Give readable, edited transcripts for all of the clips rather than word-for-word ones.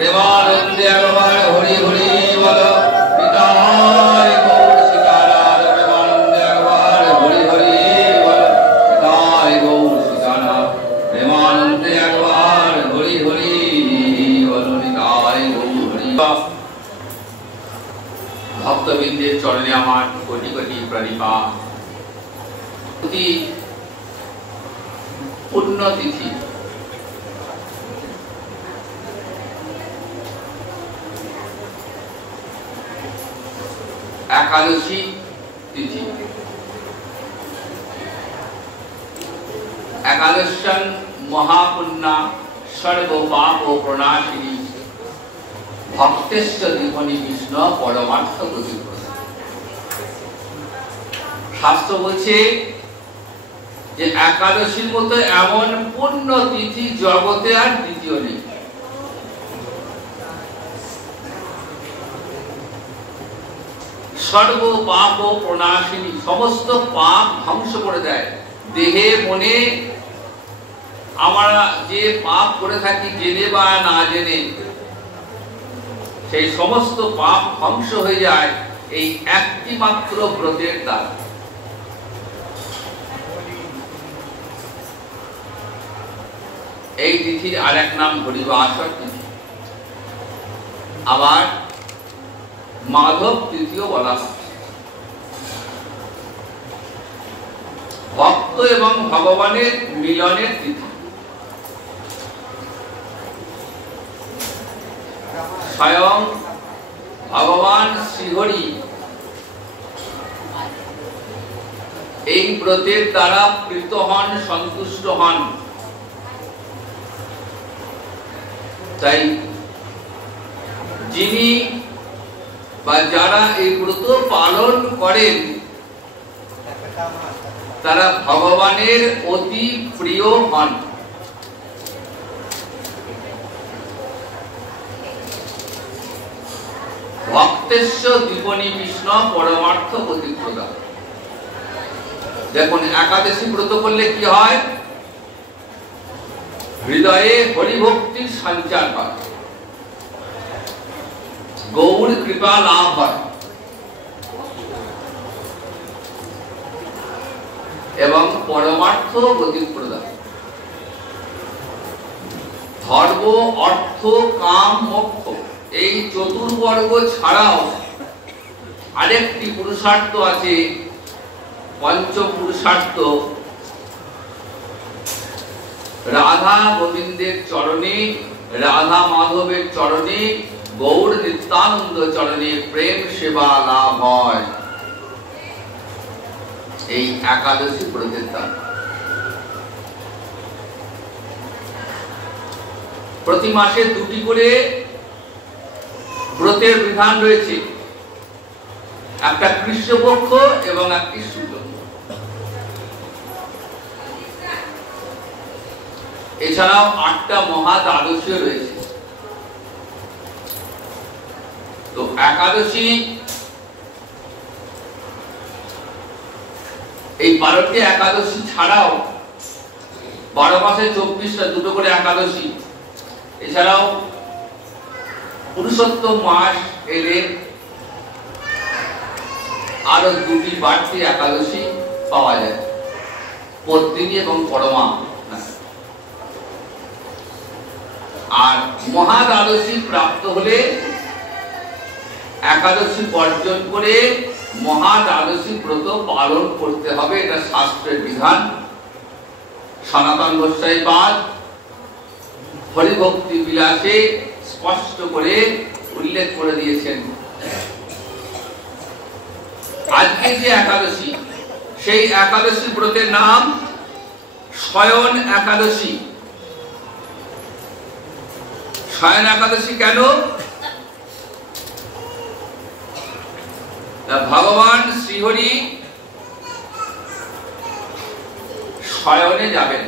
প্রেমানন্দে একবার হরি হরি বল নিতাই গৌর সীতানাথ প্রেমানন্দে একবার হরি হরি বল নিতাই গৌর সীতানাথ প্রেমানন্দে একবার হরি হরি বল নিতাই গৌর হরি। ভক্তবৃন্দের চরণে আমার কোটি কোটি প্রণিপাত। অতি পুণ্যতিথি একাদশী তিথি। একাদশ্যান মহাপুণ্যা সর্বপাপ প্রণাশিনী ভক্তেশ্চ দীপনি বিষ্ণু পরমার্থ প্রতিপ্রদ। শাস্ত্র বলছে যে একাদশীর মতো এমন পুণ্য তিথি জগতে আর দ্বিতীয় নেই। সর্ব পাপ ও প্রণাশিনী, সমস্ত পাপ ধ্বংস করে দেয়। দেহে মনে আমরা যে পাপ করে থাকি জেনে বা না জেনে, সেই সমস্ত পাপ ধ্বংস হয়ে যায় এই একটি মাত্র ব্রতের দ্বারা। এই তিথির আর এক নাম হরিবাসর তিথি, আবার মাধব তিথিও বলা হয়। ভক্ত এবং ভগবানের মিলনের তিথি। স্বয়ং ভগবান শ্রীহরি এই ব্রতের দ্বারা প্রীত হন, সন্তুষ্ট হন। তাই যিনি বা যারা এই ব্রত পালন করেন তারা ভগবানের অতি প্রিয় হন। ভক্তেশ্ব দীপনি বিষ্ণু পরমার্থ প্রতিপ্রদ। দেখুন, একাদশী ব্রত করলে কি হয়? হৃদয়ে হরিভক্তির সঞ্চার হয়, গৌর কৃপা লাভ হয় এবং পরমার্থ গতিপ্রদ। ধর্ম, অর্থ, কাম, মোক্ষ এই চতুর্বর্গ ছাড়াও আরেকটি পুরুষার্থ আছে, পঞ্চ পুরুষার্থ। রাধা গোবিন্দের চরণে, রাধা মাধবের চরণে, গৌর নিত্যানন্দ চরণে প্রেম সেবা লাভ হয় এই একাদশী ব্রতের দ্বারা। প্রতি মাসে দুটি করে ব্রতের বিধান রয়েছে, একটা কৃষ্ণপক্ষ এবং একটি শুক্লপক্ষ। এছাড়াও 8টা মহা দ্বাদশী রয়েছে। তো একাদশী, এই 12টি একাদশী ছাড়াও 12 মাসে 24টা দুটো করে একাদশী, এছাড়াও পুরুষোত্তম মাস এলে আরো দুটি বাড়তি একাদশী পাওয়া যায়, পদ্মিনী এবং পরমা। আর মহা দ্বাদশী প্রাপ্ত হলে একাদশী বর্জন করে মহা দ্বাদশী ব্রত পালন করতে হবে, এটা শাস্ত্রের বিধান। সনাতন গোস্বামীপাদ হরিভক্তি বিলাসে স্পষ্ট করে উল্লেখ করে দিয়েছেন। আজকে যে একাদশী, সেই একাদশী ব্রতের নাম শয়ন একাদশী। শয়ন একাদশী কেন? ভগবান শ্রীহরি শয়নে যাবেন।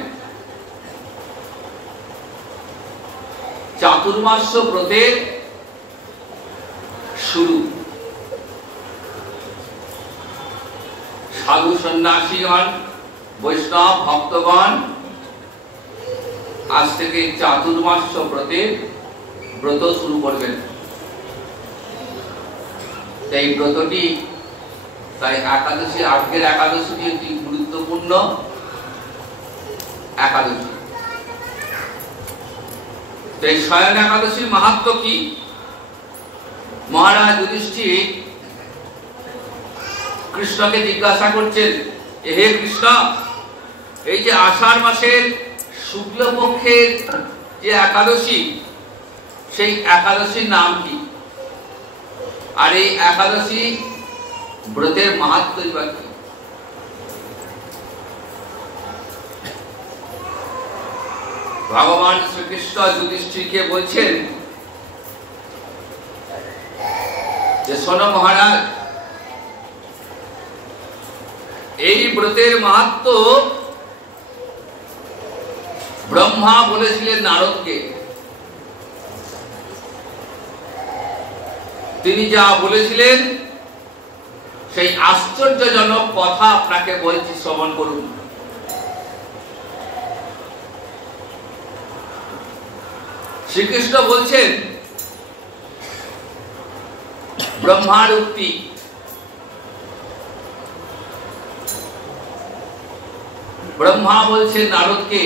চাতুর্মাস্য ব্রতের শুরু। সাধু সন্ন্যাসীগণ, বৈষ্ণব ভক্তগণ আজ থেকে চাতুর্মাস্য ব্রতের ব্রত শুরু করবেন। এই ব্রতটি তাই একাদশী, আজকের একাদশীটি একটি গুরুত্বপূর্ণ একাদশী। এই শয়ন একাদশীর মাহাত্ম্য কি? মহারাজ যুধিষ্ঠির কৃষ্ণকে জিজ্ঞাসা করছেন, হে কৃষ্ণ, এই যে আষাঢ় মাসের শুক্লপক্ষের যে একাদশী, সেই একাদশীর নাম কি? আর এই একাদশী ব্রতের মাহাত্ম্য বা কি? ভগবান শ্রীকৃষ্ণ যুধিষ্ঠিরকে বলছেন যে, শোনো মহারাজ, এই ব্রতের মাহাত্ম্য ব্রহ্মা বলেছিলেন নারদকে। তিনি যা বলেছিলেন সেই আশ্চর্যজনক কথা আপনাকে বলছি, শ্রবণ করুন। শ্রীকৃষ্ণ বলছেন, ব্রহ্মার উক্তি, ব্রহ্মা বলছেন নারদকে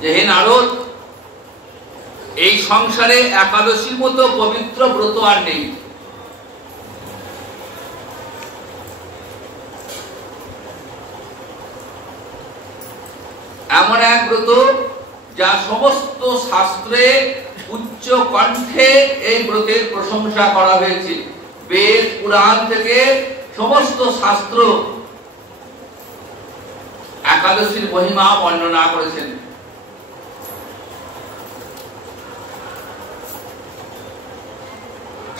যে, হে নারদ, এই সংসারে একাদশীর মতো পবিত্র ব্রত আর নেই। এমন এক ব্রত যা সমস্ত শাস্ত্রে উচ্চ কণ্ঠে এই ব্রতের প্রশংসা করা হয়েছে। বেদ পুরাণ থেকে সমস্ত শাস্ত্র একাদশীর মহিমা বর্ণনা করেছেন।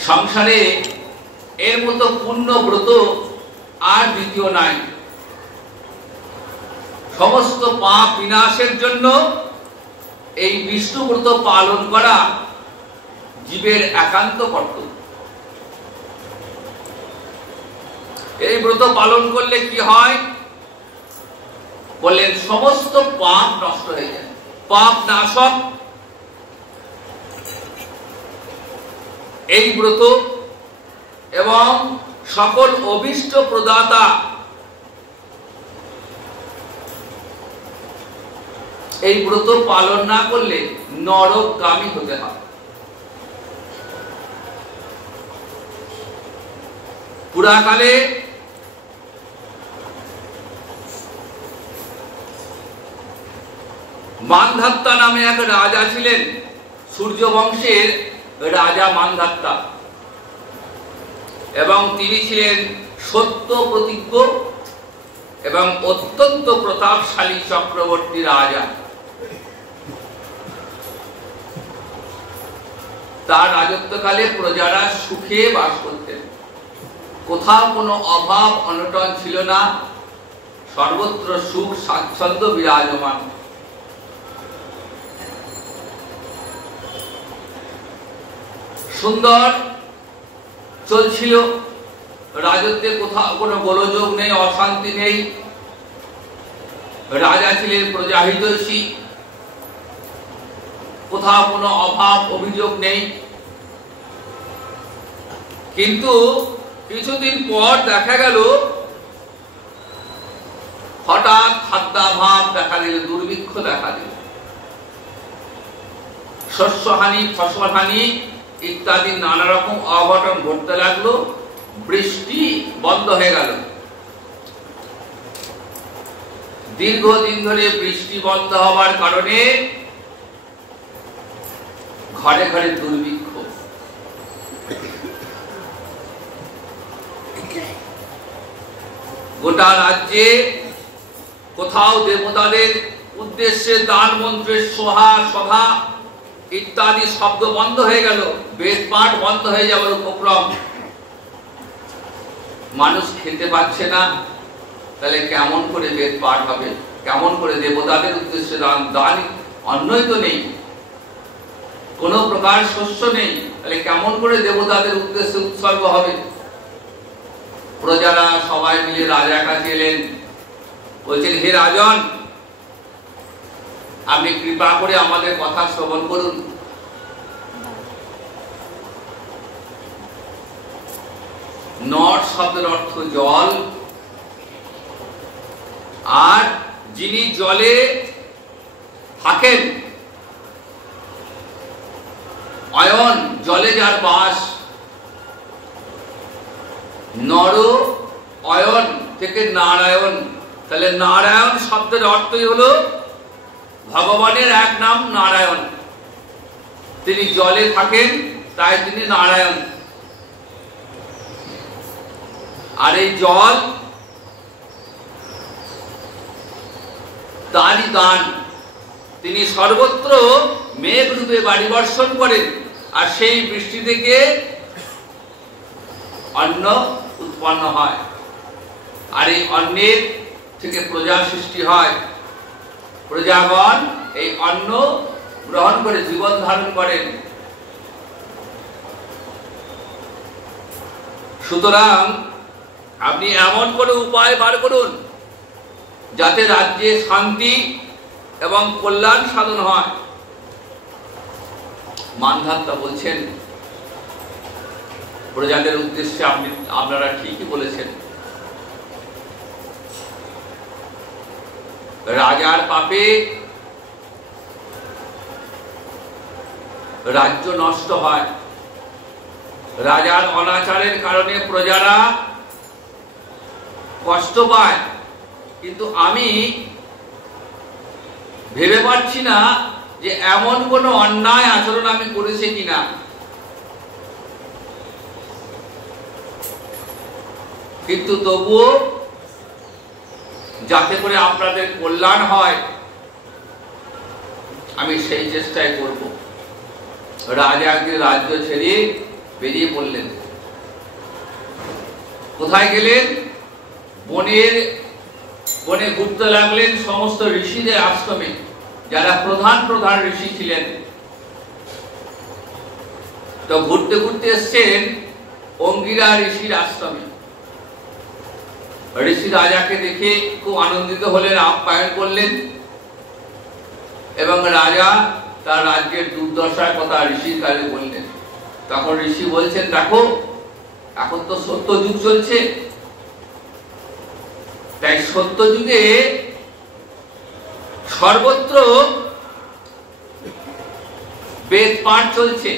সংসারে এর মতো পূর্ণ ব্রত আর দ্বিতীয় নাই। সমস্ত পাপ বিনাশের জন্য এই বিষ্ণু ব্রত পালন করা জীবের একান্ত কর্তব্য। এই ব্রত পালন করলে কি হয় বললেন, সমস্ত পাপ নষ্ট হয়ে যায়। পাপ নাশক এই ব্রত এবং সকল অভীষ্ট প্রদাতা এই ব্রত পালন না করলে নরকগামী হতে হয়। পুরাকালে মান্ধাত্তা নামে এক রাজা ছিলেন, সূর্য বংশের রাজা মান্ধাত্তা, এবং তিনি ছিলেন সত্য প্রতিজ্ঞ এবং অত্যন্ত প্রতাপশালী চক্রবর্তী রাজা। তার রাজত্বকালে প্রজারা সুখে বাস করতেন, কোথাও কোনো অভাব অনটন ছিল না, সর্বত্র সুখ স্বাচ্ছন্দ্য বিরাজমান। সুন্দর চলছিল রাজত্বে, কোথাও কোনো গোলযোগ নেই, অশান্তি নেই। রাজা ছিলেন প্রজাহিতৈষী, কোথাও কোনো অভাব অভিযোগ নেই। কিন্তু কিছুদিন পর দেখা গেল হঠাৎ খাদ্যাভাব দেখা দিল, দুর্ভিক্ষ দেখা দিল, শস্যহানি, ফসলহানি ইত্যাদি নানা রকম অঘটন ঘটতে লাগলো। বৃষ্টি বন্ধ হয়ে গেল। দীর্ঘদিন ধরে বৃষ্টি বন্ধ হওয়ার কারণে ঘরে ঘরে দুর্ভিক্ষ। গোটা রাজ্যে কোথাও দেবতাদের উদ্দেশ্যে দান মন্ত্রের সোহা সভা ইত্যাদি শব্দ বন্ধ হয়ে গেল, বেদ পাঠ বন্ধ হয়ে যাওয়ার উপক্রম। মানুষ খেতে পাচ্ছে না, তাহলে কেমন করে বেদ পাঠ হবে, কেমন করে দেবতাদের উদ্দেশ্যে দান, অন্যই তো নেই, কোন প্রকার শস্য নেই, তাহলে কেমন করে দেবতাদের উদ্দেশ্যে উৎসর্গ হবে? প্রজারা সবাই মিলে রাজার কাছে এলেন, বলছেন, হে রাজন, আপনি কৃপা করে আমাদের কথা শ্রবণ করুন। শব্দের অর্থ জল, আর যিনি জলে থাকেন, অয়ন, জলে যার বাস, নর অয়ন থেকে নারায়ণ, তাহলে নারায়ণ শব্দের অর্থই হলো ভগবানের এক নাম নারায়ণ। তিনি জলে থাকেন, তাই তিনি নারায়ণ। আর এই জল তারই দান। তিনি সর্বত্র মেঘ রূপে বাড়ি বর্ষণ করেন, আর সেই বৃষ্টি থেকে অন্ন উৎপন্ন হয়, আর এই অন্নের থেকে প্রজা সৃষ্টি হয়। প্রজাগণ এই অন্ন গ্রহণ করে জীবন ধারণ করেন। সুতরাং আপনি এমন কোন উপায় বার করুন যাতে রাজ্যে শান্তি এবং কল্যাণ সাধন হয়। মানধাত্তা বলছেন, প্রজাদের উদ্দেশ্যে আপনারা ঠিকই বলেছেন। রাজার পাপে রাজ্য নষ্ট হয়, রাজার অনাচারের কারণে প্রজারা কষ্ট পায়। কিন্তু আমি ভেবে পাচ্ছি না যে এমন কোন অন্যায় আচরণ আমি করেছি কিনা। কিন্তু তবুও যাতে করে আপনাদের কল্যাণ হয় আমি সেই চেষ্টাই করব। রাজা একদিন রাজ্য ছেড়ে বেরিয়ে পড়লেন। কোথায় গেলেন? বনে ঘুরতে লাগলেন সমস্ত ঋষিদের আশ্রমে, যারা প্রধান প্রধান ঋষি ছিলেন। তো ঘুরতে ঘুরতে এসছেন অঙ্গিরা ঋষির আশ্রমে। ঋষি রাজাকে দেখে খুব আনন্দিত হলেন, আপ্যায়ন করলেন, এবং রাজা তার রাজ্যের দুর্দশার কথা ঋষির কাছে বললেন। তখন ঋষি বলছেন, দেখো এখন তো সত্য যুগ চলছে, তাই সত্য যুগে সর্বত্র বেদ পাঠ চলছে,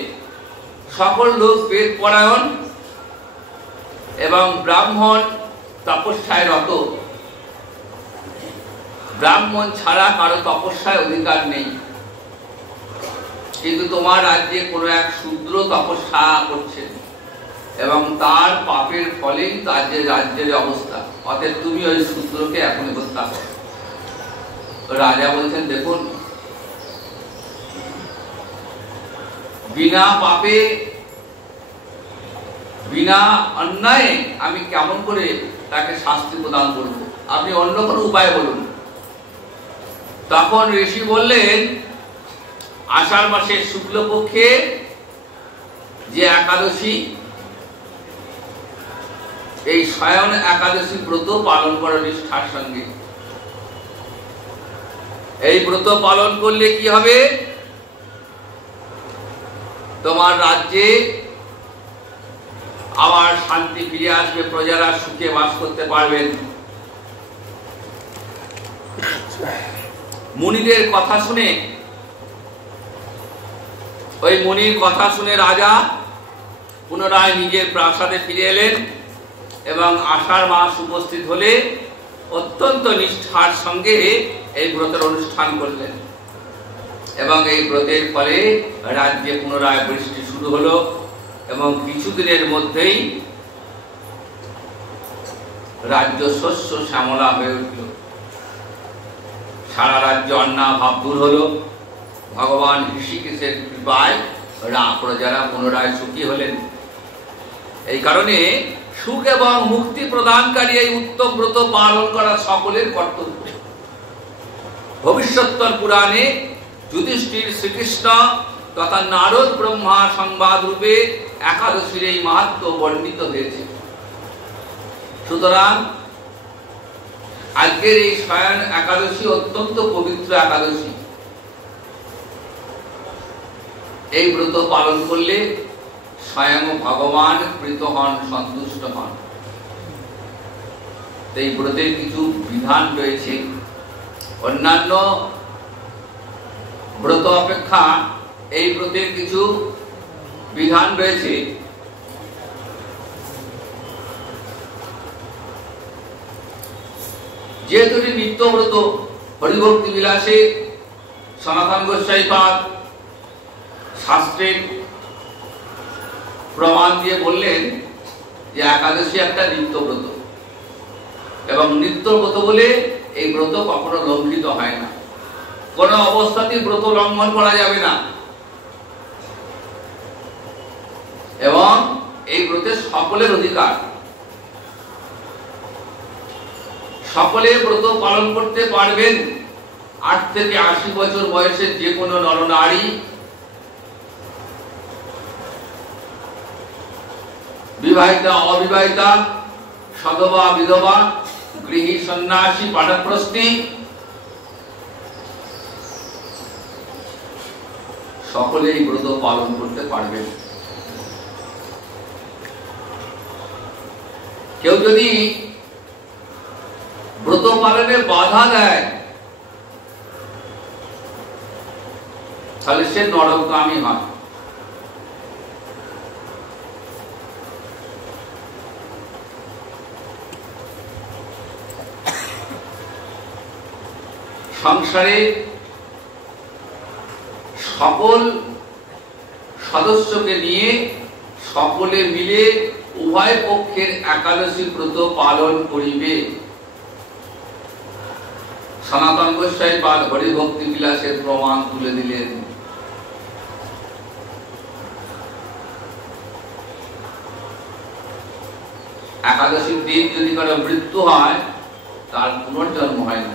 সকল লোক বেদ পরায়ণ এবং ব্রাহ্মণ তপস্যায় রত। ব্রাহ্মণ ছাড়া কারো তপস্যায় অধিকার নেই। কিন্তু তোমার রাজ্যে কোনো এক শূদ্র তপস্যা করছে এবং তার পাপের ফলেই তার যে রাজ্যের অবস্থা। অতএব তুমি ওই শূদ্রকে এখন হত্যা করো। রাজা বলছেন, দেখুন, বিনা পাপে বিনা অন্যায়ে আমি কেমন করে তাকে শাস্তি প্রদান করব? আপনি অন্য কোনো উপায় বলুন। তখন ঋষি বললেন, আষাঢ় মাসের শুক্লপক্ষে যে একাদশী, এই শয়ন একাদশী ব্রত পালন করা নিষ্ঠার সঙ্গে। এই ব্রত পালন করলে কি হবে? তোমার রাজ্যে আবার শান্তি ফিরে আসবে, প্রজারা সুখে বাস করতে পারবেন। মুনিদের কথা শুনে, ওই মুনির কথা শুনে রাজা পুনরায় নিজের প্রাসাদে ফিরে এলেন এবং আষাঢ় মাস উপস্থিত হলে অত্যন্ত নিষ্ঠার সঙ্গে এই ব্রতের অনুষ্ঠান করলেন। এবং এই ব্রতের ফলে রাজ্যে পুনরায় বৃষ্টি শুরু হলো এবং কিছুদিনের মধ্যেই রাজ্য শস্য শ্যামলা হয়ে উঠল। সারা রাজ্য অন্নাভাব দূর হলো। ভগবান ঋষিকেশের কৃপায় প্রজারা পুনরায় সুখী হলেন। এই কারণে সুখ এবং মুক্তি প্রদানকারী এই উত্তম ব্রত পালন করা সকলের কর্তব্য। ভবিষ্যৎতর পুরাণে যুধিষ্ঠির শ্রীকৃষ্ণ তথা নারদ ব্রহ্মা সংবাদ রূপে একাদশীর এই মাহাত্ম্য বর্ণিত হয়েছে। সুতরাং আজকের এই শয়ন একাদশী অত্যন্ত পবিত্র একাদশী। এই ব্রত পালন করলে স্বয়ং ভগবান প্রীত হন, সন্তুষ্ট হন। এই ব্রতের কিছু বিধান রয়েছে। অন্যান্য ব্রত অপেক্ষা এই ব্রতের কিছু বিধান রয়েছে। যেহেতু নিত্যব্রত হরিভক্তি বিলাসে সনাতন গোস্বাইপাদ শাস্ত্রের প্রমাণ দিয়ে বললেন যে একাদশী একটা নিত্যব্রত, এবং নিত্যব্রত বলে এই ব্রত কখনো লঙ্ঘিত হয় না, কোন অবস্থাতেই ব্রত লঙ্ঘন করা যাবে না, এবং এই ব্রতে সকলের অধিকার, সকলে ব্রত পালন করতে পারবেন। 8 থেকে 80 বছর বয়সের যে কোনো নরনারী, বিবাহিতা অবিবাহিতা, সধবা বিধবা, গৃহী সন্ন্যাসী, বানপ্রস্থী, সকলেই ব্রত পালন করতে পারবেন। কেউ যদি ব্রত পালনে বাধা দেয় তাহলে সে নরকগামী হয়। সংসারে সকল সদস্যকে নিয়ে সকলে মিলে উভয় পক্ষের একাদশী ব্রত পালন করিবে। সনাতন গোস্বাইপাদ হরিভক্তি বিলাসের প্রমাণ তুলে দিলেন। একাদশীর দিন যদি কারো মৃত্যু হয় তার পুনর্জন্ম হয় না।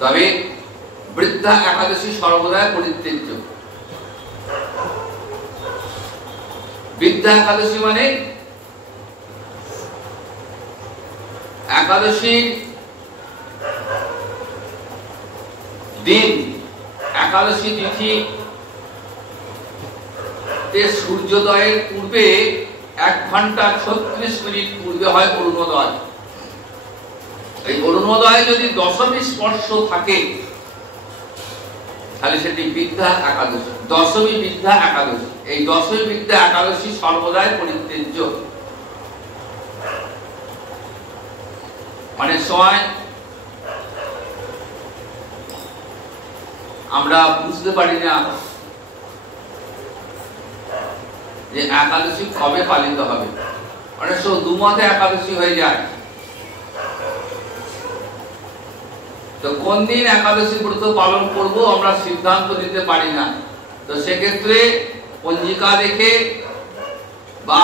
তবে বৃদ্ধা একাদশী সর্বদাই পরিত্যাজ্য। বৃদ্ধা একাদশী মানে একাদশীর দিন, একাদশী তিথি সূর্যোদয়ের পূর্বে 1 ঘন্টা 36 মিনিট পূর্বে হয় অরুণোদয়। এই অরুণোদয় যদি দশমী স্পর্শ থাকে তাহলে সেটি বৃদ্ধা একাদশী, দশমী বৃদ্ধা একাদশী। এই দশমী বৃদ্ধা একাদশী সর্বদাই পরিত্যাজ্য। অনেক সময় আমরা বুঝতে পারি না যে একাদশী কবে পালিত হবে। অনেক সময় দুমাসে একাদশী হয়ে যায়, তো কোন দিন একাদশী ব্রত পালন করব আমরা সিদ্ধান্ত নিতে পারি না। তো সেক্ষেত্রে পঞ্জিকা দেখে বা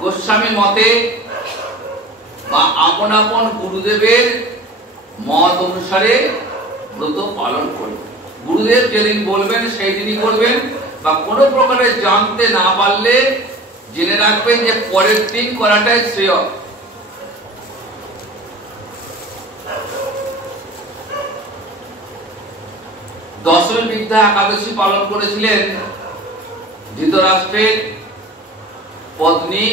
গোস্বামী মতে বা আপন আপন গুরুদেবের মত অনুসারে ব্রত পালন করবে। গুরুদেব যেদিন বলবেন সেই দিনই করবেন, বা কোনো প্রকারে জানতে না পারলে জেনে রাখবেন যে পরের দিন করাটাই শ্রেয়। দশমী বৃদ্ধা একাদশী পালন করেছিলেন ধৃতরাষ্ট্রের পত্নী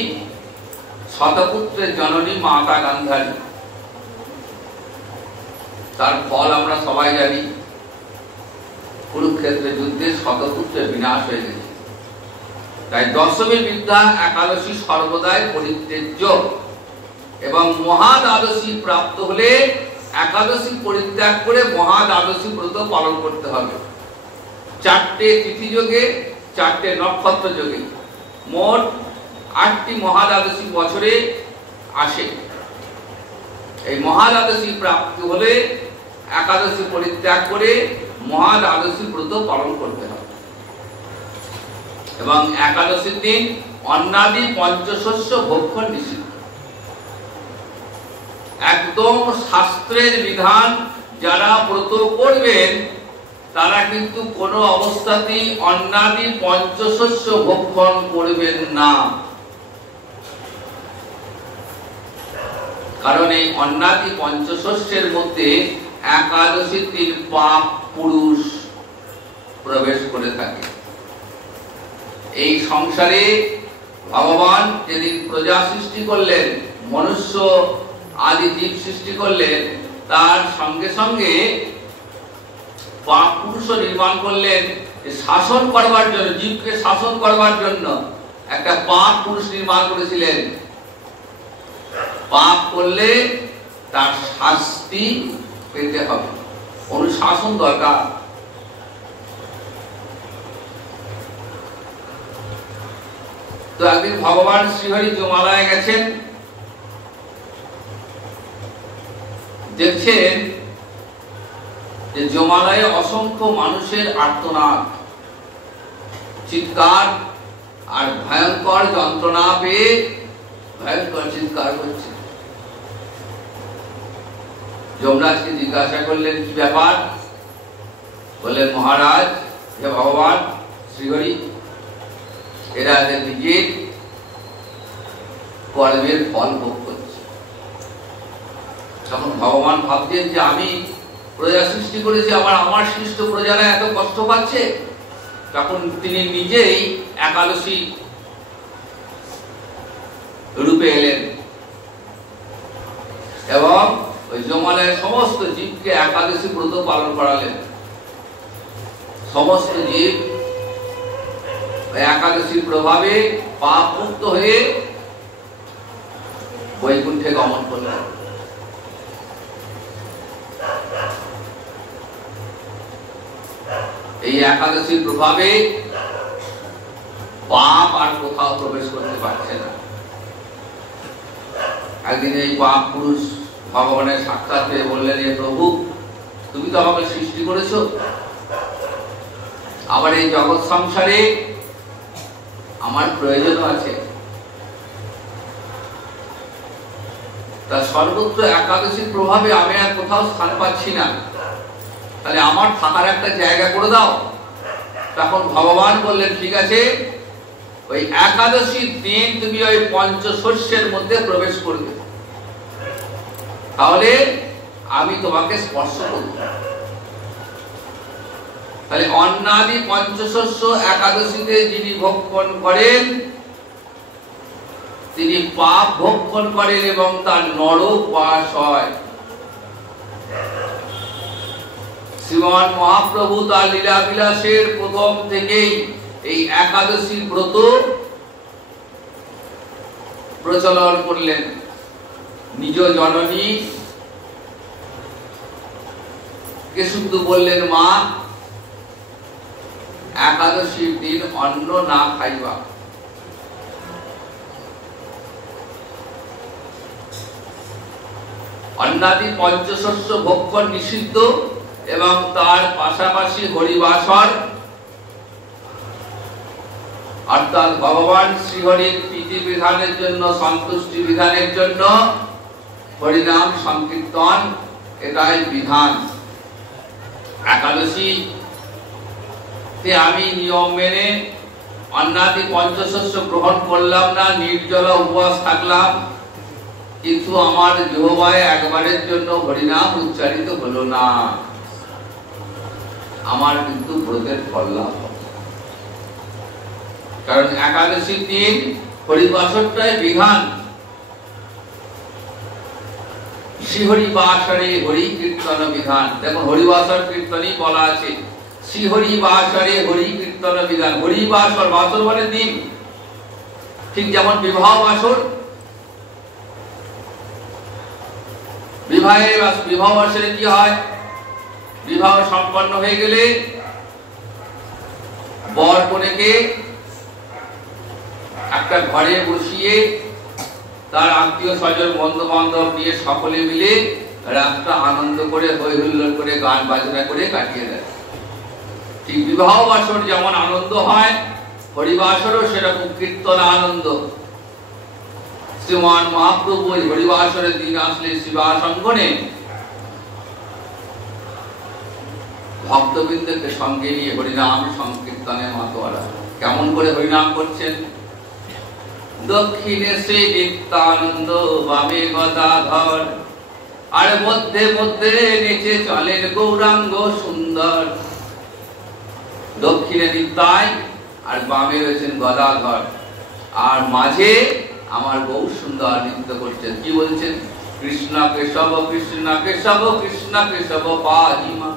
শতপুত্রের জননী মাতা গান্ধারী। তার ফল আমরা সবাই জানি, কুরুক্ষেত্রের যুদ্ধে শতপুত্রের বিনাশ হয়ে গেছে। তাই দশমী বৃদ্ধা একাদশী সর্বদাই পরিত্যাজ্য, এবং মহাদ্বাদশী প্রাপ্ত হলে একাদশী পরিত্যাগ করে মহাদ্বাদশী ব্রত পালন করতে হবে। 4টে তিথি যোগে, 4টে নক্ষত্র যোগে, মোট 8টি মহাদ্বাদশী বছরে আসে। এই মহাদ্বাদশী প্রাপ্তি হলে একাদশী পরিত্যাগ করে মহাদ্বাদশী ব্রত পালন করতে হবে। এবং একাদশীর দিন অন্নাদি পঞ্চশস্য ভক্ষণ নিষিদ্ধ। একদম শাস্ত্রের বিধান, যারা ব্রত করবেন তারা কিন্তু কোনো অবস্থাতেই অন্নাদি পঞ্চশস্য ভক্ষণ করবেন না। কারণ এই অন্নাদি পঞ্চশস্যের মধ্যে একাদশীর দিন পাপ পুরুষ প্রবেশ করে থাকে। এই সংসারে ভগবান যেদিন প্রজা সৃষ্টি করলেন, মনুষ্য আদি জীব সৃষ্টি করলেন, তার সঙ্গে সঙ্গে পাপ পুরুষ নির্মাণ করলেন শাসন করবার জন্য, জীবকে শাসন করবার জন্য একটা পাপ পুরুষ নির্মাণ করেছিলেন। পাপ করলে তার শাস্তি পেতে হবে, অনুশাসন দরকার। তো একদিন ভগবান শ্রীহরি জমালয়ে গেছেন, দেখছেন যে জমালয়ে অসংখ্য মানুষের আর্তনাদ, চিৎকার আর ভয়ঙ্কর যন্ত্রণা পেয়ে ভয়ঙ্কর চিৎকার করছে। যমরাজকে জিজ্ঞাসা করলেন কি ব্যাপার? বললেন মহারাজ, হে ভগবান শ্রীহরি, এরা এদের নিজের কর্মের ফল ভোগ করছে। তখন ভগবান ভাবছেন যে আমি প্রজা সৃষ্টি করেছি, আমার সৃষ্ট প্রজারা এত কষ্ট পাচ্ছে। তখন তিনি নিজেই একাদশী রূপে এলেন এবং ওই জমালয়ের সমস্ত জীবকে একাদশী ব্রত পালন করালেন। সমস্ত জীব একাদশীর প্রভাবে পাপ মুক্ত হয়ে বৈকুণ্ঠে গমন করলেন। এই একাদশীর প্রভাবে পাপ আর কোথাও প্রবেশ করতে পারছে না। একদিন এই পাপ পুরুষ ভগবানের সাক্ষাৎ পেয়ে বললেন, হে প্রভু, তুমি তো আমাকে সৃষ্টি করেছো, আবার এই জগৎ সংসারে আমার প্রয়োজন আছে, তা সর্বত্র একাদশীর প্রভাবে আমি আর কোথাও স্থান পাচ্ছি না, তাহলে আমার থাকার একটা জায়গা করে দাও। তখন ভগবান বললেন, ঠিক আছে, ওই একাদশীর দিন তুমি ওই পঞ্চশস্যের মধ্যে প্রবেশ করবে, তাহলে আমি তোমাকে স্পর্শ করব। তাহলে অন্নাদি পঞ্চশস্য একাদশীতে যিনি ভক্ষণ করেন, তিনি পাপ ভক্ষণ করেন এবং তার নরক বাস হয়। শ্রীমান মহাপ্রভু তার লীলা বিলাসের প্রথম থেকেই এই একাদশী ব্রত প্রচলন করলেন। নিজ জননী কে শুধু বললেন, মা, একাদশীর দিন অন্ন না খাইবা। অন্নাদি পঞ্চশস্য ভক্ষণ নিষিদ্ধ এবং তার পাশাপাশি হরিবাসর অর্থাৎ ভগবান শ্রীহরির প্রীতি বিধানের জন্য, সন্তুষ্টি বিধানের জন্য হরিনাম সংকীর্তন, এটাই বিধান। একাদশী আমি নিয়ম মেনে অন্নাদি পঞ্চশস্য গ্রহণ করলাম না, নির্জলা উপবাস থাকলাম, কিন্তু আমার জিহ্বায় একবারের জন্য হরিনাম উচ্চারিত হলো না, আমার কিন্তু ব্রতের ফল লাভ হবে। কারণ একাদশীর দিন হরিবাসরটাই বিধান। শ্রীহরি বাসরে হরি কীর্তন বিধান। দেখুন, হরিবাসর কীর্তনই বলা আছে, শ্রীহরি বাসরে হরি কীর্তন বিধান। হরিবাসর, বাসর মানে দিন, ঠিক যেমন বিবাহ বাসর, বিবাহ বাসরে কি হয়? বিবাহ সম্পন্ন হয়ে গেলে বর কনেকে একটা ঘরে বসিয়ে তার আত্মীয় স্বজন বন্ধু বান্ধব নিয়ে সকলে মিলে রাতটা আনন্দ করে, হই হুল্লোড় করে, গান বাজনা করে কাটিয়ে দেয়। ঠিক বিবাহ বাসর যেমন আনন্দ হয়, হরিবাসরও সেরকম কীর্তন আনন্দ। শ্রীমান মহাপ্রভু ওই হরিবাসরের দিন আসলে শিবাসঙ্গনে ভক্তবৃন্দকে সঙ্গে নিয়ে হরিনাম সংকীর্তনে মাতোয়ারা। কেমন করে হরিনাম করছেন? দক্ষিণে শ্রী নিত্যানন্দ, বামে গদাধর, আর মধ্যে মধ্যে নেচে চলেন গৌরাঙ্গ সুন্দর। দক্ষিণে নিতাই আর বামে রয়েছেন গদাধর, আর মাঝে আমার বহু সুন্দর নৃত্য করছেন। কি বলছেন? কৃষ্ণ কেশব কৃষ্ণ কেশব কৃষ্ণ কেশব পাহি মাম,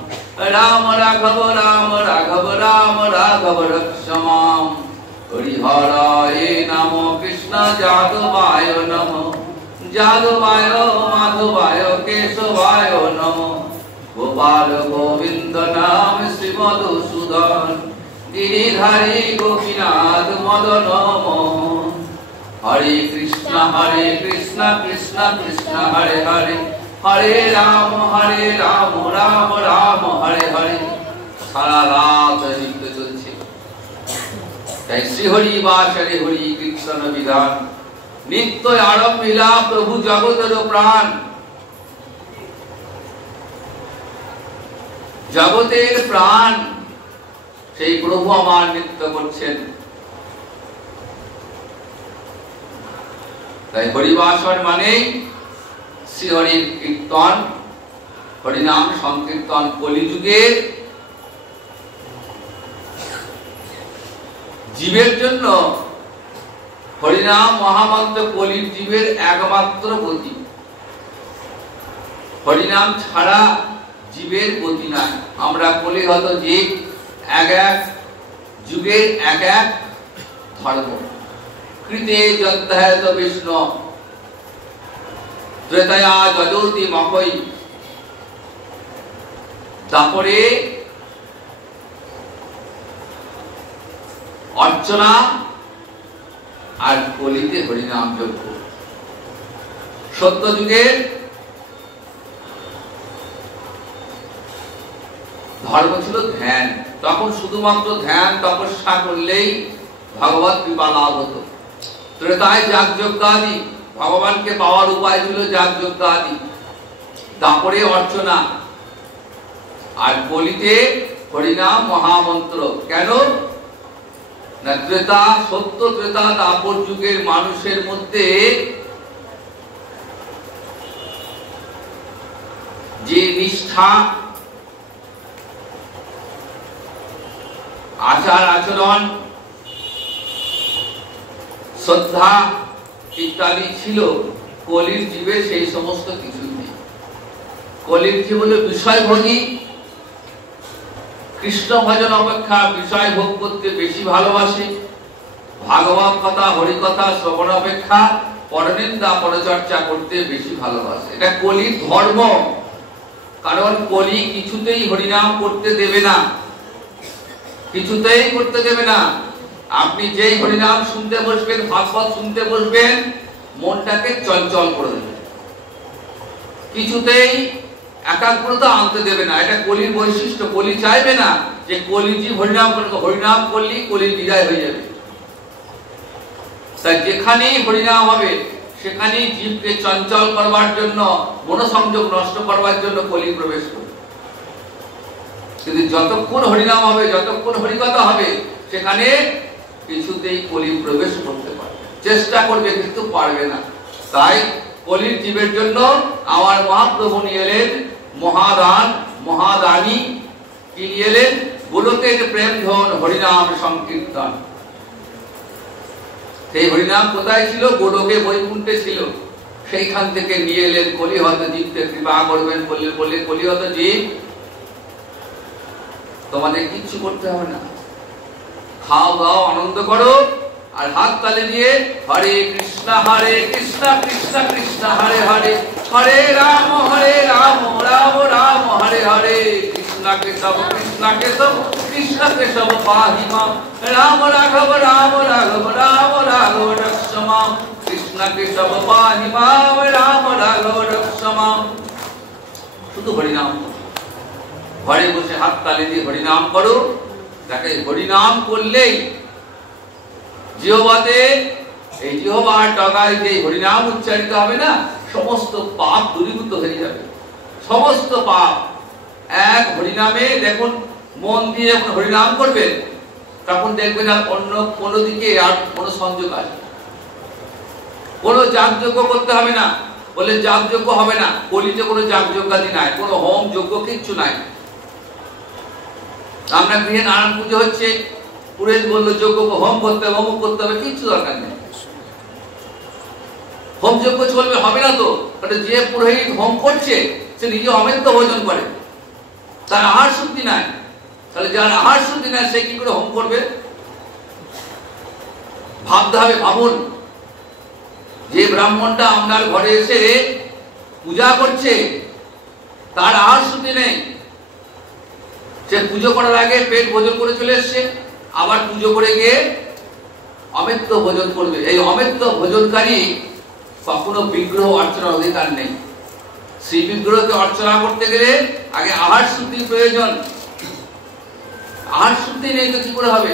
রাম রাঘব রাম রাঘব রাম রাঘব রক্ষ মাম, হরিহরায় নমো কৃষ্ণ যাদবায় নমো, যাদবায় মাধবায় কেশবায় নমো, গোপাল গোবিন্দ নাম শ্রী মধুসূদন, গিরিধারী গোপীনাথ মদন মোহন। হরে কৃষ্ণ কৃষ্ণ কৃষ্ণ হরে হরে, হরে রাম রাম রাম হরে হরে। সারা রাত নৃত্য চলছে। তাই শ্রীহরি বাসরে হরি কীর্তন বিধান, নিত্য আরম্ভিলা প্রভু জগতের প্রাণ। জগতের প্রাণ সেই প্রভু আমার নৃত্য করছেন। তাই হরিবাসর মানে শ্রীহরির কীর্তন, হরিনাম সংকীর্তন। কলিযুগের জীবের জন্য হরিনাম মহামন্ত্র কলির জীবের একমাত্র গতি। হরিনাম ছাড়া জীবের গতি নাই। আমরা কলিগত জীব, এক এক যুগের এক এক ধর্ম। কৃতে যদ্ধায়ত বিষ্ণু ত্রেতয়া যজতি মহৈ, তারপরে অর্চনা, আর কলিতে হরিনাম যজ্ঞ। সত্য যুগের ধর্ম ছিল ধ্যান। তখন শুধুমাত্র ধ্যান তপস্যা করলেই ভগবত কৃপা লাভ হতো। ত্রেতায় যাগযজ্ঞাদি, ভগবানকে পাওয়ার উপায় ছিল যাগযজ্ঞাদি, তারপরে অর্চনা, আর কলিতে হরিনাম মহামন্ত্র। কেন না ত্রেতা, সত্য ত্রেতা দাপর যুগের মানুষের মধ্যে যে নিষ্ঠা, আচার আচরণ, শ্রদ্ধা ইত্যাদি ছিল, কলির জীবে সেই সমস্ত কিছুই নেই। কলির জীব হল বিষয়ভোগী, কৃষ্ণ ভজন অপেক্ষা বিষয় ভোগ করতে বেশি ভালোবাসে। ভাগবত কথা হরিকথা শ্রবণ অপেক্ষা পরনিন্দা পরচর্চা করতে বেশি ভালোবাসে। এটা কলির ধর্ম। কারণ কলি কিছুতেই হরিনাম করতে দেবে না, কিছুতেই করতে দেবে না। আপনি যেই হরিনাম শুনতে বসবেন, ভাগবত শুনতে বসবেন, মনটাকে চঞ্চল করে দেবে, কিছুতেই একাগ্রতা আনতে দেবে না। এটা কলির বৈশিষ্ট্য। কলি চাইবে না যে কলিজি হরিনাম করবে, হরিনাম করলি কলির বিদায় হয়ে যাবে। তাই যেখানেই হরিনাম হবে সেখানেই জীবকে চঞ্চল করবার জন্য, মনোসংযোগ নষ্ট করবার জন্য কলি প্রবেশ করবে। কিন্তু যতক্ষণ হরিনাম হবে, যতক্ষণ হরিকথা হবে, সেখানে কিছুতেই কলি প্রবেশ করতে পারবে, চেষ্টা করবে কিন্তু পারবে না। তাই কলির জীবের জন্য আমার মহাপ্রভু নিয়ে এলেন মহাদান, মহাদানী। কি নিয়ে এলেন? গোলকের প্রেম ধন হরিনাম সংকীর্তন। সেই হরিনাম কোথায় ছিল? গোলকে বৈকুণ্ঠে ছিল। সেইখান থেকে নিয়ে এলেন কলিহত জীবকে কৃপা করবেন বলে, কলিহত জীব তোমাদের কিচ্ছু করতে হবে না, খাও দাও আনন্দ করো, আর হাত তালে দিয়ে হরে কৃষ্ণ কৃষ্ণ কৃষ্ণ হরে হরে, হরে রাম রাম রাম হরে হরে, কৃষ্ণ কেশব কৃষ্ণ কেশব পাহি মাম, রাম রাঘব রাম রাঘব রক্ষ মাম, কৃষ্ণ কেশব পাহি মাম, রাম রাঘব রক্ষ মাম। শুধু হরিনাম, ঘরে বসে হাত তালে দিয়ে হরিনাম করো। তাকে হরিনাম করলেই জিহ্বাতে, এই জিহ্বার ডগায় যে হরিনাম উচ্চারিত হবে না, সমস্ত পাপ দূরীভূত হয়ে যাবে। সমস্ত পাপ এক হরিনামে। দেখুন, মন দিয়ে যখন হরিনাম করবেন তখন দেখবেন আর অন্য কোনো দিকে আর কোনো সংযোগ আসবে। কোনো যাগযজ্ঞ করতে হবে না, বলে যাগযজ্ঞ হবে না। কলিতে কোনো যাগযজ্ঞাদি নাই, কোনো হোম যজ্ঞ কিচ্ছু নাই। আমরা গৃহে নারায়ণ পুজো হচ্ছে, পুরোহিত বললো যজ্ঞ হোম করতে হবে, অমুক করতে হবে, কিচ্ছু দরকার নেই। হোম যজ্ঞ চলবে হবে না তো, যে পুরোহিত হোম করছে সে নিজে অমৃত ভোজন করে, তার আহার শুদ্ধি নাই। তাহলে যার আহার শুদ্ধি নাই সে কি করে হোম করবে? ভাবতে হবে। ভাবুন, যে ব্রাহ্মণটা আপনার ঘরে এসে পূজা করছে তার আহার শুদ্ধি নেই, সে পুজো করার আগে পেট ভোজন করে চলে এসছে, আবার পুজো করে গিয়ে অমৃত ভোজন করবে। এই অমৃত ভোজনকারী কখনো বিগ্রহ অর্চনার অধিকার নেই। শ্রী বিগ্রহকে অর্চনা করতে গেলে আগে আহার শুদ্ধির প্রয়োজন। আহার শুদ্ধি নেই তো কি করে হবে?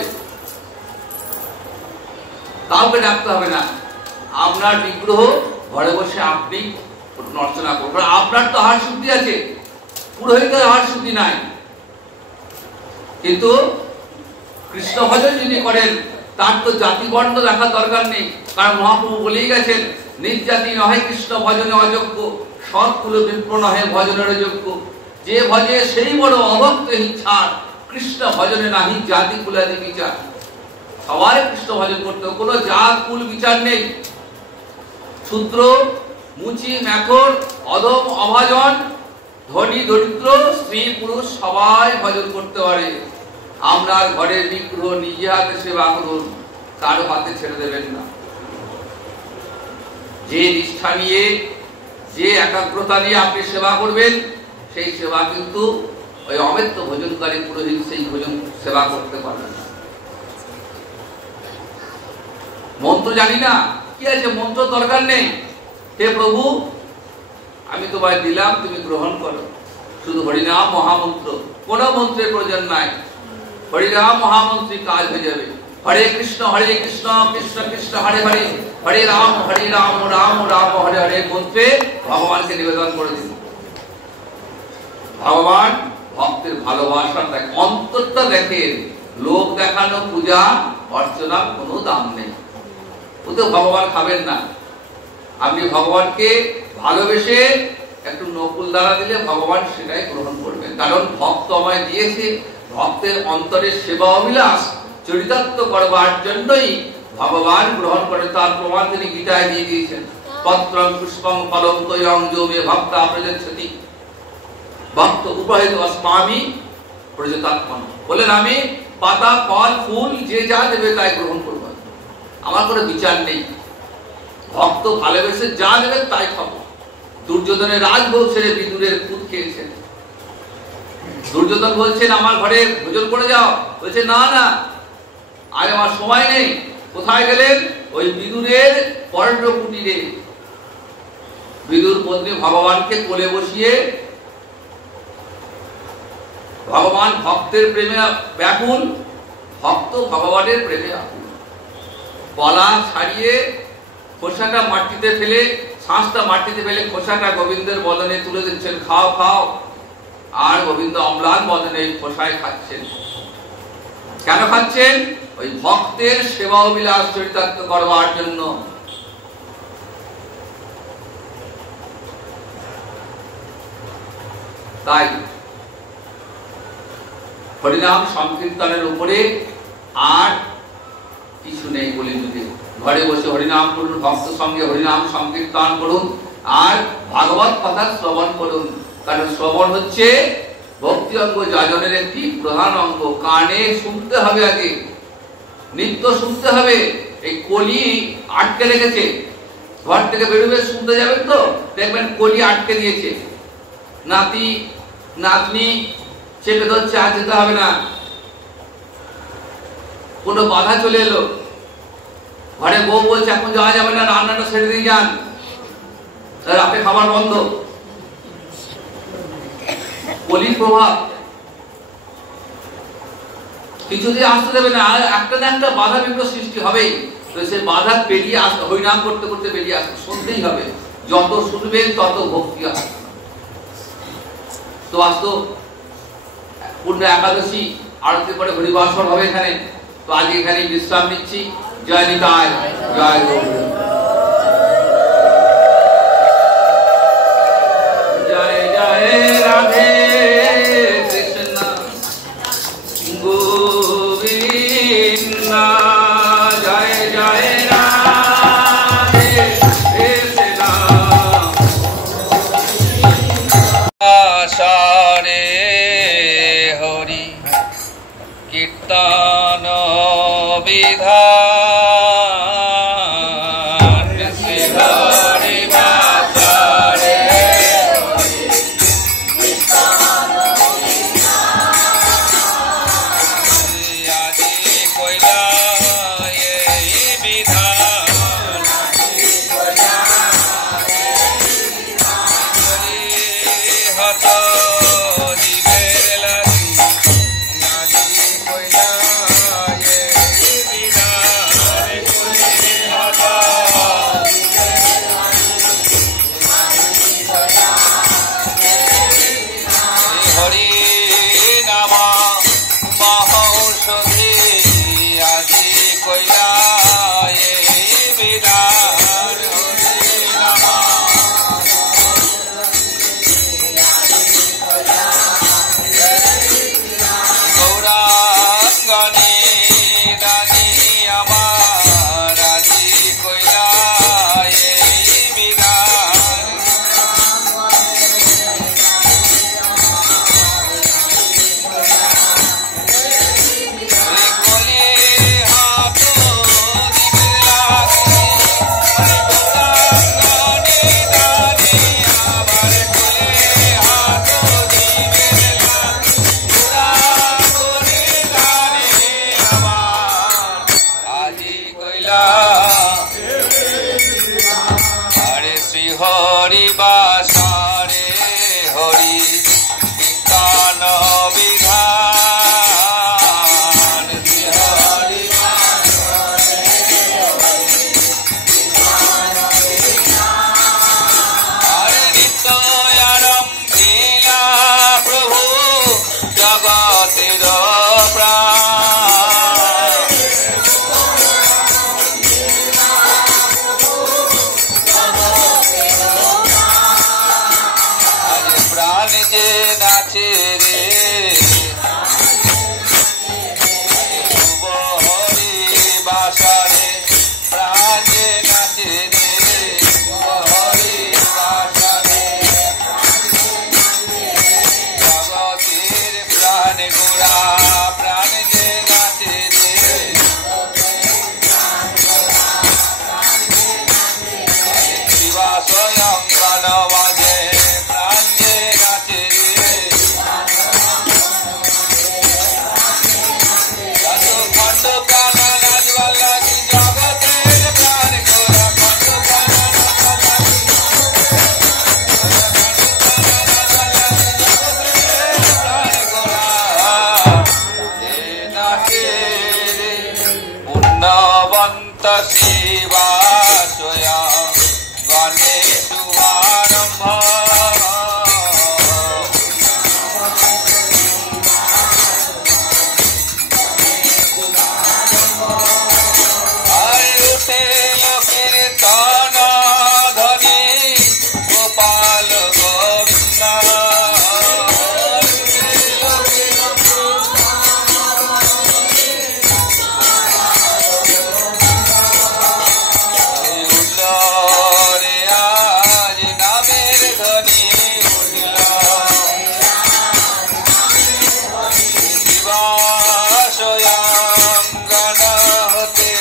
কাউকে ডাকতে হবে না, আপনার বিগ্রহ ঘরে বসে আপনি অর্চনা করবেন। আপনার তো আহার শুদ্ধি আছে, পুরোহিতের আহার শুদ্ধি নাই। কিন্তু কৃষ্ণ ভজন যিনি করেন তার তো জাতি বর্ণ রাখার দরকার নেই, কারণ মহাপ্রভু বলেই গেছেন নিজ জাতি নহে কৃষ্ণ ভজনে অযোগ্য, সৎ কুল বিপ্র নহে ভজনের যোগ্য। যে ভজে সেই বড় অভক্ত ইচ্ছার, কৃষ্ণ ভজনে নাহি জাতি কুলাদি বিচার। সবাই কৃষ্ণ ভজন করতে হবে, কোনো জাত কুল বিচার নেই। শূদ্র, মুচি, মেথর, অধম, অভাজন, ধনী, দরিদ্র, স্ত্রী, পুরুষ সবাই ভজন করতে পারে। আপনার ঘরের বিগ্রহ নিজে হাতে সেবা করুন, কারো হাতে ছেড়ে দেবেন না। যে নিষ্ঠা নিয়ে, যে একাগ্রতা নিয়ে আপনি সেবা করবেন, সেই সেবা কিন্তু ওই অমৃত ভোজনকারী পুরোহিত সেই ভোজন সেবা করতে পারবেন না। মন্ত্র জানি না, কি আছে, মন্ত্র দরকার নেই। হে প্রভু, আমি তোমায় দিলাম, তুমি গ্রহণ করো। শুধু হরিনাম মহামন্ত্র, কোন মন্ত্রের প্রয়োজন নাই। হরিনাম মহামন্ত্রী কাজ হয়ে যাবে। হরে কৃষ্ণ কৃষ্ণ কৃষ্ণ হরে হরে, হরে রাম রাম রাম হরে হরে মন্ত্রে ভগবানকে নিবেদন করে দিন। ভগবান ভক্তের ভালোবাসার দেখ, অন্তরটা দেখেন। লোক দেখানো পূজা অর্চনার কোনো দাম নেই, ওতে ভগবান খাবেন না। আপনি ভগবানকে ভালোবেসে একটু নকুল দ্বারা দিলে ভগবান সেটাই গ্রহণ করবেন, কারণ ভক্ত আমায় দিয়েছে। ভক্তের অন্তরের সেবা অভিলাষ চরিতার্থ করবার জন্যই ভগবান গ্রহণ করে। তার প্রমাণ তিনি গীতায় দিয়ে দিয়েছেন, পত্রং পুষ্পং ফলং তয়ং যো মে ভক্তা প্রযচ্ছতি ভক্ত উপহিত অস্মামি প্রযতাত্মন। বলেন আমি পাতা ফল ফুল যে যা দেবে তাই গ্রহণ করব, আমার কোনো বিচার নেই। ভক্ত ভালোবেসে যা দেবে তাই খাবো। দুর্যোধনের রাজভোগ ছেড়ে বিদুরের দুধ খেয়েছেন। দুর্যোধন বলছেন আমার ঘরে ভোজন করে যাও, বলছে না না, আজ আমার সময় নেই। কোথায় গেলেন? ওই বিদুরের পর্ণকুটিরে। বিদুর পত্নী ভগবানকে কোলে বসিয়ে, ভগবান ভক্তের প্রেমে ব্যাকুল, ভক্ত ভগবানের প্রেমে আকুল। গলা ছাড়িয়ে খোসাটা মাটিতে ফেলে, শ্বাসটা মাটিতে ফেলে খোসাটা গোবিন্দের বদনে তুলে দিচ্ছেন, খাও খাও। আর গোবিন্দ অম্লান বদনে খোসায় খাচ্ছেন। কেন খাচ্ছেন? ওই ভক্তের সেবা অভিলাষ চরিতার্থ করবার জন্য। তাই হরিনাম সংকীর্তনের উপরে আর কিছু নেই কলিযুগে। ঘরে বসে হরিনাম করুন, ভক্ত সঙ্গে হরিনাম সংকীর্তন করুন, আর ভাগবত কথা শ্রবণ করুন। কারণ শ্রবণ হচ্ছে ভক্তি অঙ্গ যাজনের একটি প্রধান অঙ্গ। কানে শুনতে হবে, আগে নিত্য শুনতে হবে। এই কলি আটকে রেখেছে, ঘর থেকে বেরোবে শুনতে যাবেন তো দেখবেন কলি আটকে দিয়েছে। নাতি নাতনি চেপে ধরছে, আর যেতে হবে না। কোনো বাধা চলে এলো, ঘরে বউ বলছে এখন যাওয়া যাবে না, রান্নাটা ছেড়ে দিয়ে যান, রাতে খাবার বন্ধ। কলির প্রভাব কিছুতেই আসতে দেবে না, একটা না একটা বাধা বিঘ্ন সৃষ্টি হবেই। তো সে বাধা পেরিয়ে আসতে, হরিনাম করতে করতে বেরিয়ে আসতে শুনতেই হবে। যত শুনবেন তত ভক্তি আসবে। তো আজ তো পূর্ণ একাদশী, আরতি পরে হরিবাসর হবে এখানে। তো আজ এখানে বিশ্রাম নিচ্ছি। জয় নিতাই, জয় গৌর। জয় জয় রাধে কৃষ্ণ গোবিন্দ। বাসরে হরি কীর্তন বিধান শ্রী হরি বাসরে আজি কইলা এই বিধান হত জীবের লাগি আজি কইলা এই বিধান হত হরি নাম মহৌষধি আজি কইলা এই বিধান হরি নাম গৌরাঙ্গনী রানী আমার আজি কইলা এই বিধান কলি হাত দিবে লাগি গৌরাঙ্গনী রানী আমার কলি হাত দিবে লাগি গৌরাঙ্গনী রানী আমার আজি কইলা হরে শ্রী হরি বাসরে হরি কীর্তন বিধান শ্রী হরি হরে নিত্য আরম্ভিলা প্রভু জগতের প্রাণ আজ প্রাণ যে নাচে রে শুভ হরি বাসরে প্রাণ যে নাচে রে শুভ হরি বাসরে জগতের প্রাণ গোড়া প্রাণ যে নাচে রে শিবা স্বয়ং গান বাজে প্রাণ যে নাচে রে খণ্ড কানা নাচবার লাগি জগতের প্রাণ গোড়া খণ্ড কানা নাচবার লাগি প্রাণ গোড়া যে নাচে রে পুণ্যবন্ত শিবা স্বয়ং গণে শুভারম্ভ আয় উঠে লোকের তন ধনি গোপাল গোবিন্দ উঠল রে আজ নামের ধ্বনি উঠল শিবা স্বয়ং গণ হতে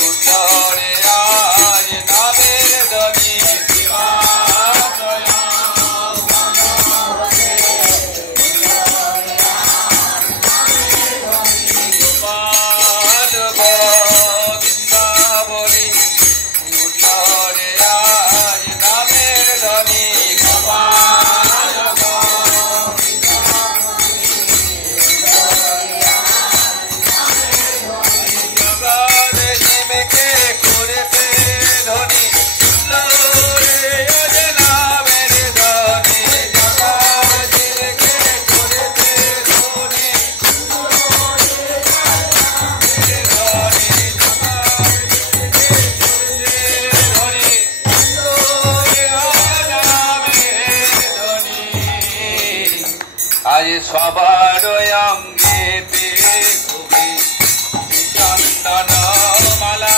উঠল রে আজ নামের ধ্বনি শিবা স্বয়ং গোপাল গোবিন্দ বলি উঠল রে আজ নামের ধ্বনি গোপাল জগৎ জীবকে করেতে ধনী রে আজ নামের ধ্বনি জগৎ জীবকে করেতে ধনী আজ সবার অঙ্গেতে খুবই চন্দন মালা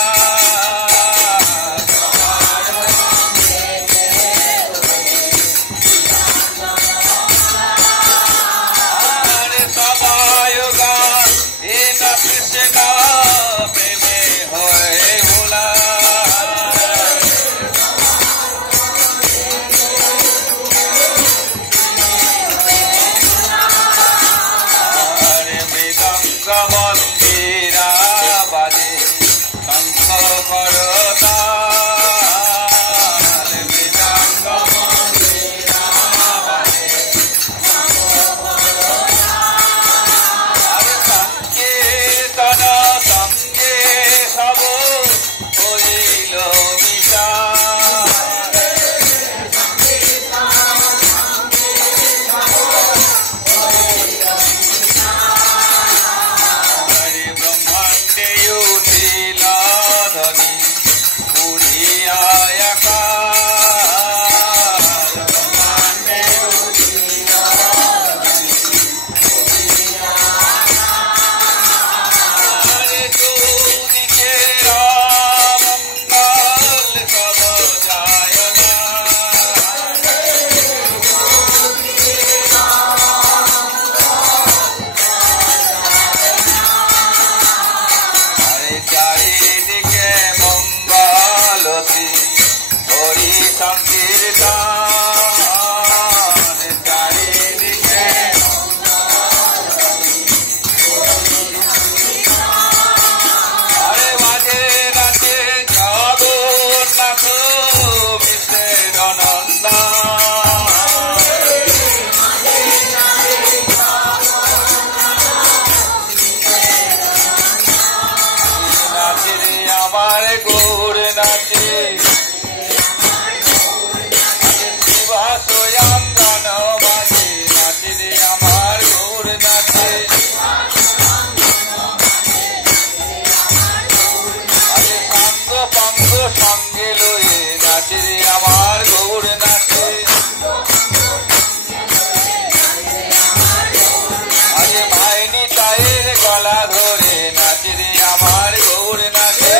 গলা ধরে নাচে রে আমার গৌর নাচে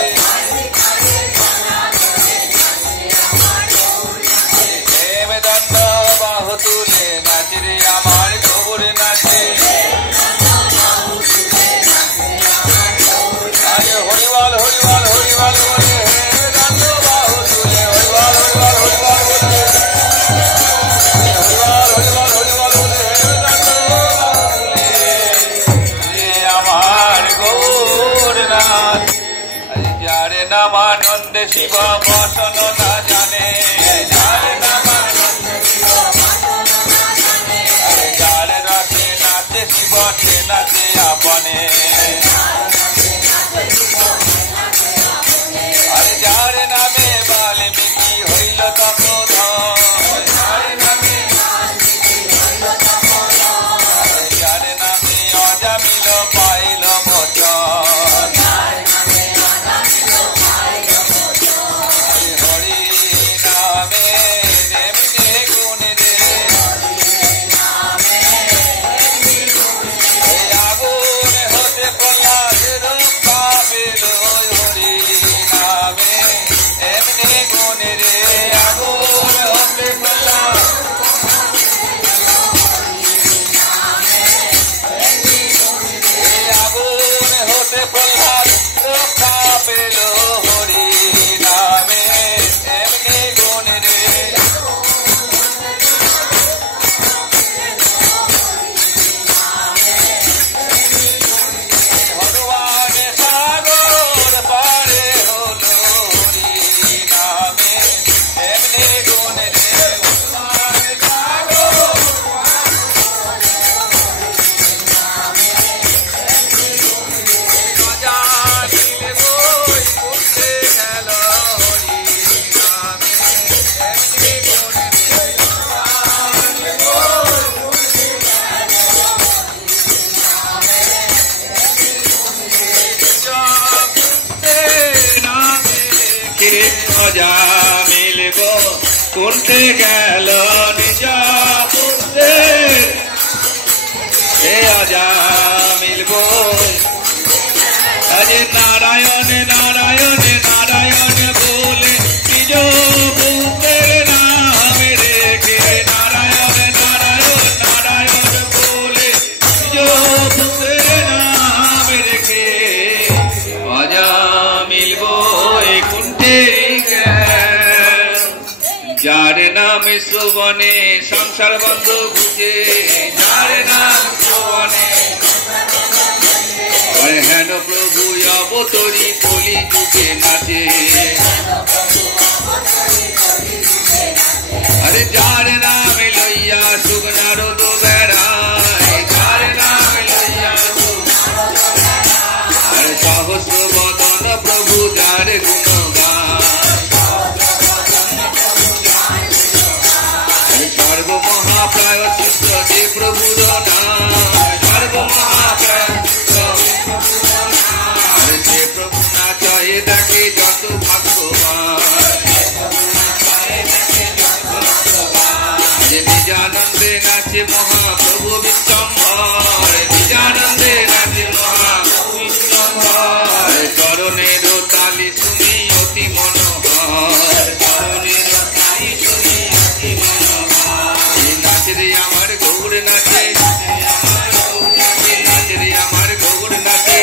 দণ্ড বাহু তুলে নাচে রে আমার গৌর নাচে আরে হরিবল হরিবল হরিবল বলে দণ্ড বাহু তুলে হরিবল হরিবল হরিবল বলে হরিবল হরিবল হরিবল বলে দণ্ড বাহু তুলে রে আমার গৌর নাচ যারে নাম আনন্দে শিব বসন না জানে যারে নাম শিবতে নাচে আপনে আরে যার নামে বাল্মীকি হইল তপোধন যার নামে অজামিল পাইল বচন হরি নামে এমনি গুণ রে করতে গেল নিজ হে আজা মিলব আজ নারায়ণ নারায়ণ নারায়ণ বলে নিজ পুত্রের নাম রেখে নারায়ণ নারায়ণ নারায়ণ বলে নিজ পুত্রের নাম রেখে আজা মিলব কুণ্ঠে যার নাম সুবনে সংসার বন্ধ বুঝে যার নাম সুবনে হেন প্রভু অবতরী কলি যুগে নাচে আরে যার নাম লইয়া সুগনারদ বেড়ায় যার নাম লইয়া আরে সহস্র বদন প্রভু যার গুণগান সর্ব মহাপ্রায় চিত্ত যে প্রভুর নাম সর্ব মহাপ্রায় যে প্রভু নাচে দেখে যত ভাগ্যবান যে নিজানন্দে নাচে মহাপ্রভু বিশ্বম্ভর নিজানন্দে নাচে মহাপ্রভু বিশ্বম্ভর চরণের তালি শুনি অতি মনোহর চরণের তালি শুনি অতি মনোহর নাচে রে আমার গৌর নাচে নাচে রে আমার গৌর নাচে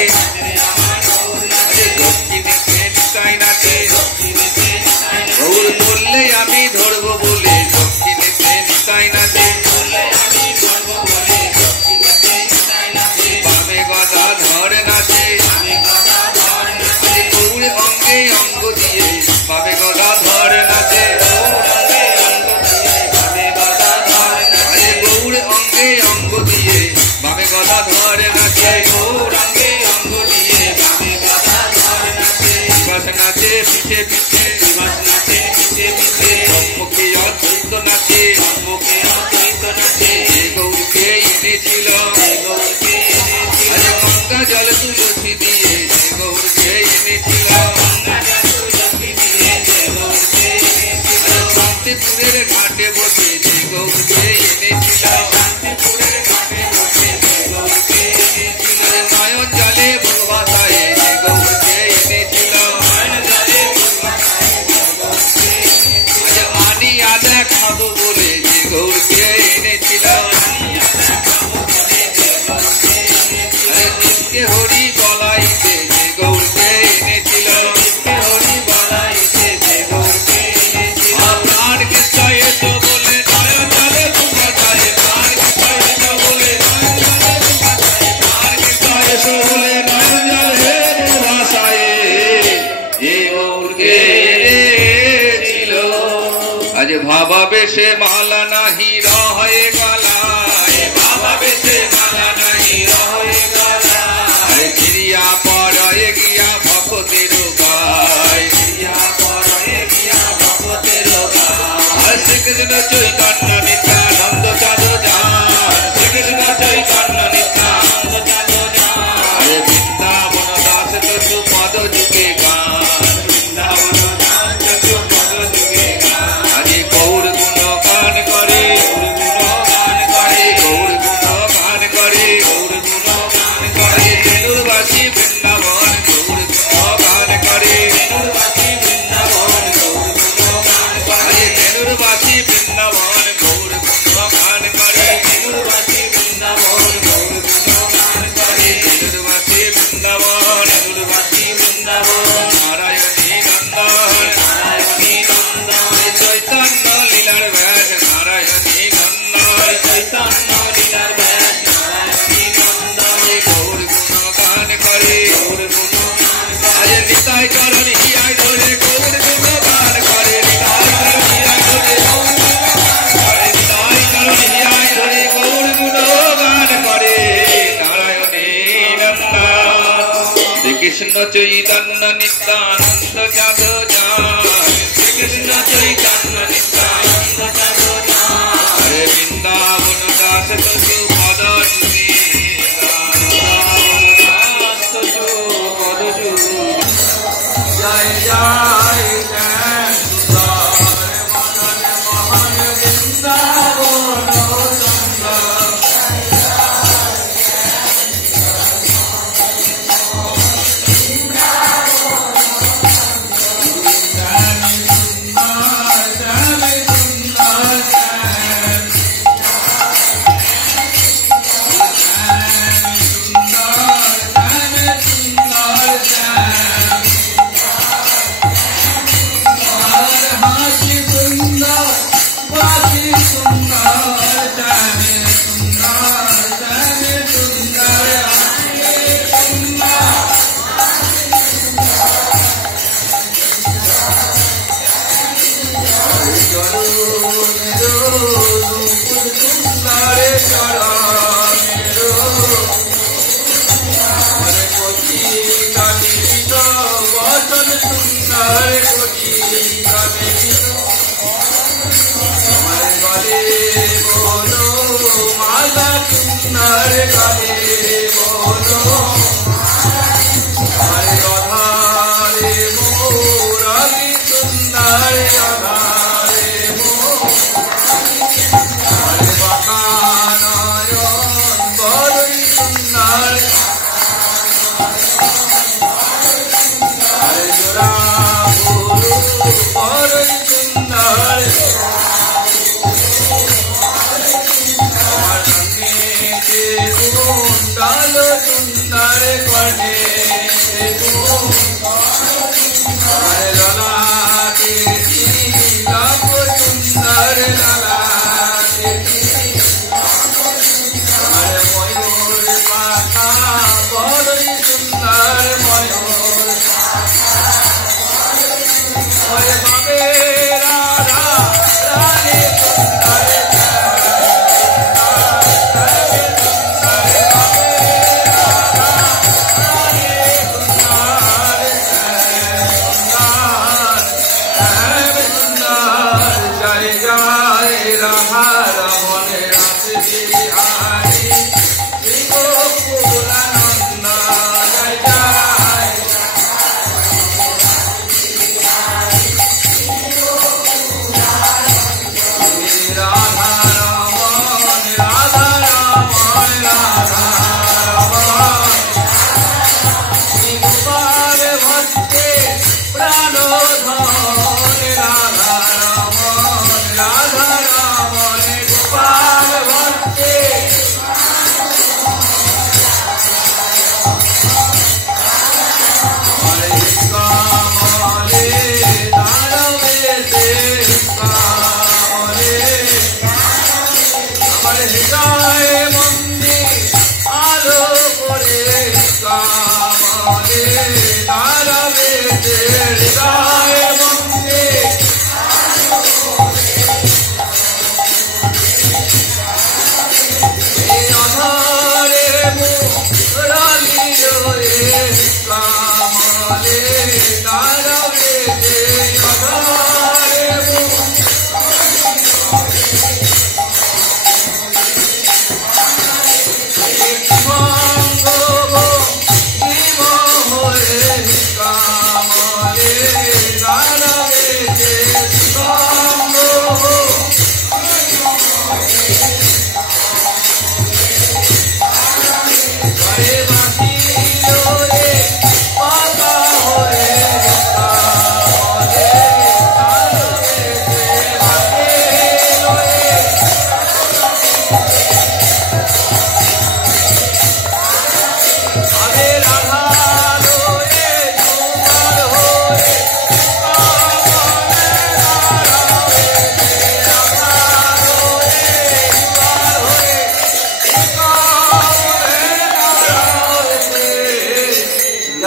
দক্ষিণেতে নিতাই নাচে গৌর বললে আমি ধরবো বলে দক্ষিণেতে নিতাই নাচে বামে গদা ধরে নাচে গৌর অঙ্গে অঙ্গ দিয়ে বামে গদা ধরে নাচে গৌর অঙ্গে অঙ্গ দিয়ে বামে গদা ধরে নাচে গৌর অঙ্গে অঙ্গ দিয়ে বামে গদা ধরে নাচে বিবাস নাচে পিছে পিছে বিবাস নাচে পিছে পিছে সম্মুখে অদ্বৈত নাচে সম্মুখে অদ্বৈত নাচে গৌরকে এনেছিল গৌরকে এনেছিল গঙ্গা জল তুলসী দিয়ে গৌরকে এনেছিল গঙ্গা জল তুলসী দিয়ে গৌরকে এনেছিল শান্তিপুরের ঘাটে বসে গৌরকে এনেছিল শান্তিপুরের ঘাটে বসে গৌরকে এনেছিল নয়ন জলে বেশে মালা নাহি রহে গলায়, বাবা বেশে মালা নাহি রহে গলায়, চিড়িয়া পরয়ে গিয়া ভক্তের গায়, চিড়িয়া পরয়ে গিয়া ভক্তের গায়। শ্রীকৃষ্ণ চৈতন্য নিত্যানন্দ চাঁদ যান, শ্রীকৃষ্ণ চৈতন্য নিত্যানন্দ চাঁদ যান, বৃন্দাবন দাস চতু পদ যুগে গান, বৃন্দাবন দাস চতু পদ যুগে গান। আরে গৌর গুণ গান করে, গৌর গুণ গান করে, গৌর গুণ গান করে, গৌর গুণ গান করে, বেলুরবাসী বৃন্দাবন গৌর গুণ গান করে, বেলুরবাসী বৃন্দাবন গৌর গুণ গান করে, বেলুরবাসী বৃন্দাবন গৌর গুণ গান করে, বেলুরবাসী বৃন্দাবন গৌর গুণ গান করে, বেলুরবাসী বৃন্দাবন, বেলুরবাসী বৃন্দাবন। নারায়ণী নন্দন, নারায়ণী নন্দন, চৈতন্য লীলার ব্যাস, নারায়ণী নন্দন, চৈতন্য লীলার ব্যাস, নারায়ণী নন্দন, গৌর গুণ গান করে, গৌর গুণ গান করে, নিতাই চরণ হিয়ায় ধরে গৌর গুণ গান করে, নিতাই চরণ হিয়ায় ধরে গৌর গুণ গান করে, নিতাই চরণ হিয়ায় ধরে গৌর গুণ গান করে, নারায়ণী নন্দন। শ্রীকৃষ্ণ চৈতন্য নিত্যানন্দ চাঁদ যান, শ্রীকৃষ্ণ চৈতন্য নিত্যানন্দ চাঁদ যান, বৃন্দাবন দাস চতু পদ যুগে গান, বৃন্দাবন দাস চতু পদ যুগে। জয় জয় শ্যাম সুন্দর মদন মোহন বৃন্দাবন সুন্দর।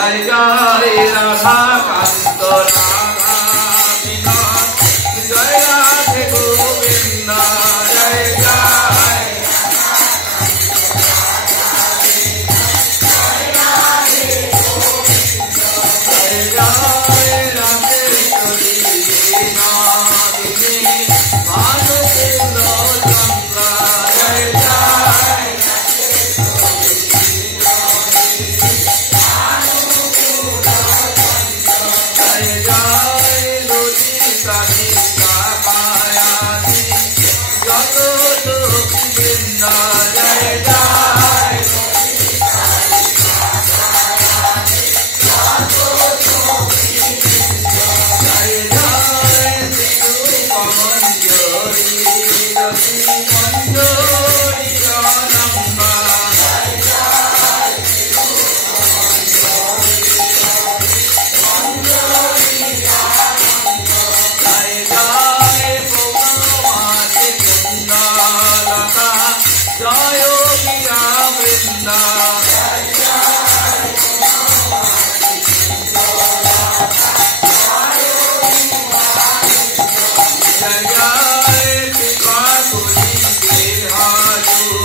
जय जय राधा कांत राधा विनोद जय राधे गोविंद जय जय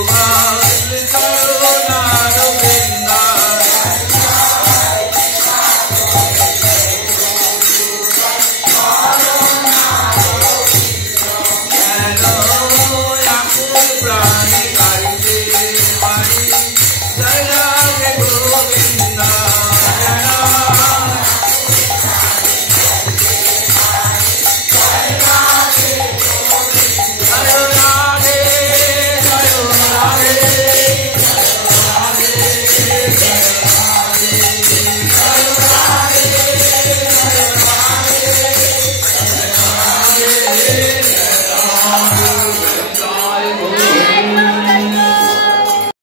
Bye.